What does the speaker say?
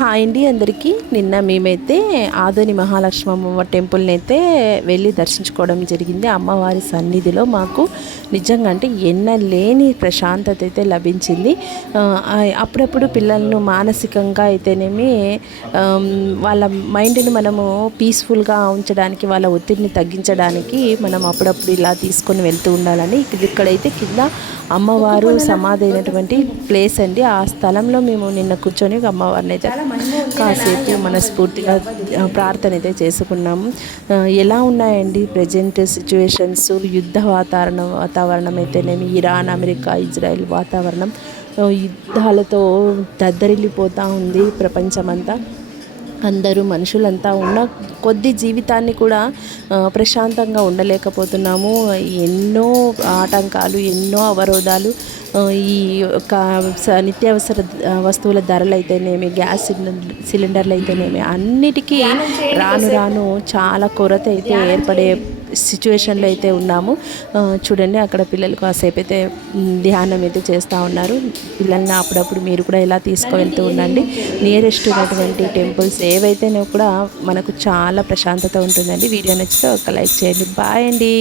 Hi అండి అందరికీ. నిన్న మేమైతే ఆదోని మహాలక్ష్మి అమ్మవారి టెంపుల్ని అయితే వెళ్ళి దర్శించుకోవడం జరిగింది. అమ్మవారి సన్నిధిలో మాకు నిజంగా అంటే ఎన్నలేని ప్రశాంతత అయితే లభించింది. అప్పుడప్పుడు పిల్లలను మానసికంగా అయితేనేమి వాళ్ళ మైండ్ని మనము పీస్ఫుల్గా ఉంచడానికి, వాళ్ళ ఒత్తిడిని తగ్గించడానికి మనం అప్పుడప్పుడు ఇలా తీసుకొని వెళ్తూ ఉండాలని. ఇక్కడైతే కింద అమ్మవారు సమాధి అయినటువంటి ప్లేస్ అండి. ఆ స్థలంలో మేము నిన్న కూర్చొని అమ్మవారిని అయితే కాసేపు మనస్ఫూర్తిగా ప్రార్థన అయితే చేసుకున్నాము. ఎలా ఉన్నాయండి ప్రజెంట్ సిచ్యువేషన్స్, యుద్ధ వాతావరణం అయితేనేమి, ఇరాన్, అమెరికా, ఇజ్రాయెల్ వాతావరణం యుద్ధాలతో దద్దరిల్లిపోతూ ఉంది ప్రపంచమంతా. అందరూ మనుషులంతా ఉన్న కొద్ది జీవితాన్ని కూడా ప్రశాంతంగా ఉండలేకపోతున్నాము. ఎన్నో ఆటంకాలు, ఎన్నో అవరోధాలు, ఈ యొక్క నిత్యావసర వస్తువుల ధరలు అయితేనేమి, గ్యాస్ సిలిండర్లు అయితేనేమి అన్నిటికీ రాను చాలా కొరత అయితే ఏర్పడే సిచ్యువేషన్లో అయితే ఉన్నాము. చూడండి, అక్కడ పిల్లలు కాసేపు అయితే ధ్యానం అయితే చేస్తూ ఉన్నారు. పిల్లల్ని అప్పుడప్పుడు మీరు కూడా ఇలా తీసుకువెళ్తూ ఉండండి. నియరెస్ట్ ఉన్నటువంటి టెంపుల్స్ ఏవైతేనే కూడా మనకు చాలా ప్రశాంతత ఉంటుందండి. వీడియో నచ్చితే ఒక లైక్ చేయండి. బాయ్ అండి.